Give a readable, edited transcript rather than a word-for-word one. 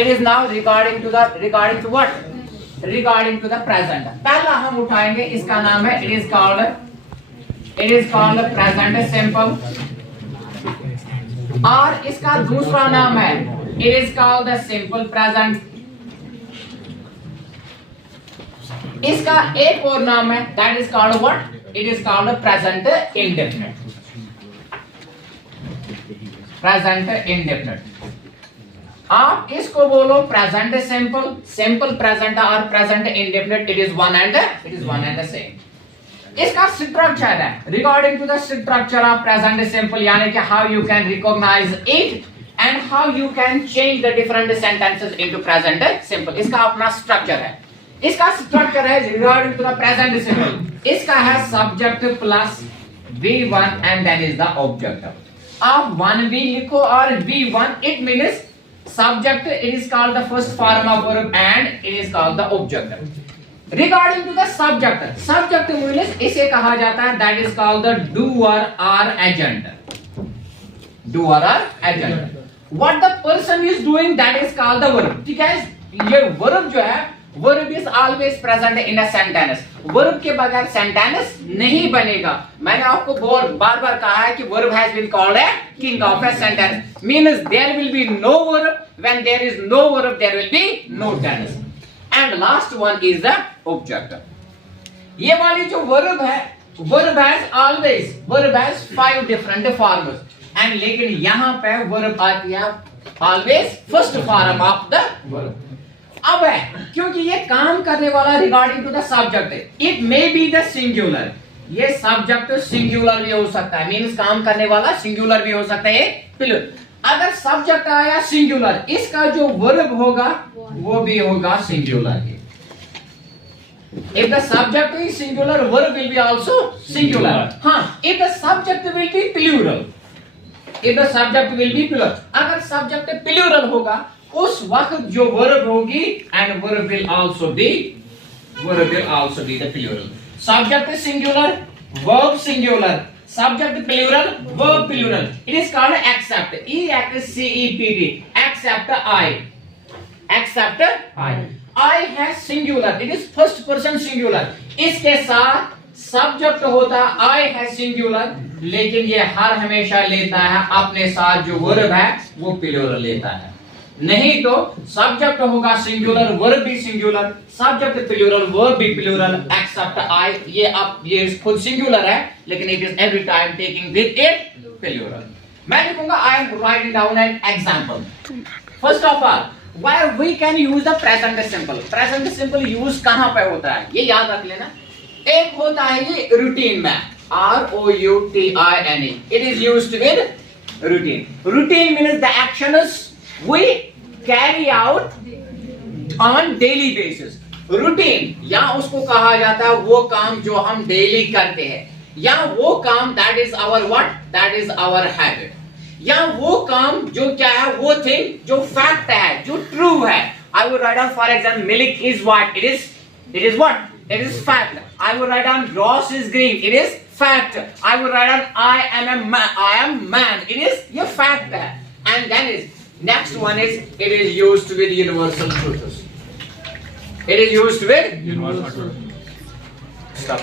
It is now regarding to what? Regarding to the present. पहला हम उठाएंगे, इसका नाम है it is called present simple, और इसका दूसरा नाम है it is called the simple present. इसका एक और नाम है that is called what? It is called present indefinite. Present indefinite. आप इसको बोलो प्रेजेंट सिंपल, सिंपल प्रेजेंट और present indefinite, it is one and the same. इसका स्ट्रक्चर है regarding to the structure of present simple, यानी कि how you can recognise it and how you can change the different sentences into present simple. इसका अपना structure है. इसका structure है regarding to the present simple. इसका है subject plus V1 and then is the object. आप 1V लिखो और V1, it means subject, it is called the first form of verb and it is called the object. Regarding to the subject means इसे कहा जाता है that is called the doer or agent. What the person is doing, that is called the verb. ठीक है, ये verb जो है verb is always present in a sentence. verb के बगैर sentence नहीं बनेगा. मैंने आपको बार बार कहा है कि verb has been called a king of a sentence. Means there will be no verb. When there is no verb, there will be no tense. And last one is the object. ये वाली जो verb है, verb has 5 different forms. And लेकिन यहाँ पे verb आती है always first form of the verb. अब है क्योंकि ये काम करने वाला रिगार्डिंग टू द सब्जेक्ट है, it may be the singular. ये सब्जेक्ट सिंगुलर भी हो सकता है, मींस काम करने वाला सिंगुलर भी हो सकता है, प्लूरल. अगर सब्जेक्ट आया सिंगुलर, इसका जो वर्ब होगा वो भी होगा singular. If the subject is singular, verb will be also singular. हां, if the subject will be plural, अगर सब्जेक्ट प्लूरल होगा उस वक्त जो वर्ब होगी and verb will also be the plural. Subject singular, verb singular, subject plural, verb plural. It is called accept. EXCEPT. Accept I. I has singular. It is first person singular. इसके साथ subject होता I has singular, लेकिन ये हर हमेशा लेता है अपने साथ जो verb है वो plural लेता है. नहीं तो सब्जेक्ट होगा सिंगुलर, वर्ब भी सिंगुलर, सब्जेक्ट प्लूरल, वर्ब भी प्लूरल, एक्सेप्ट आई. ये खुद सिंगुलर है लेकिन it is every time taking with it plural. मैं लिखूंगा I am writing down an example. First of all, where we can use the present simple. Present simple use कहां पे होता है ये याद रख लेना. एक होता है ये रूटीन में, ROUTINE. It is used with routine. Routine means the actions we carry out on daily basis. Routine या उसको कहा जाता है वो काम जो हम डेली करते हैं, या वो काम that is our what, that is our habit, या वो काम जो क्या है वो थिंग जो फैक्ट है, जो ट्रू है. I will write down for example milk is what, it is what, it is fact. I will write down grass is green, it is fact. I will write down I am man, it is ये fact है. And then is next one is it is used with universal truths. It is used with universal truths. Stop.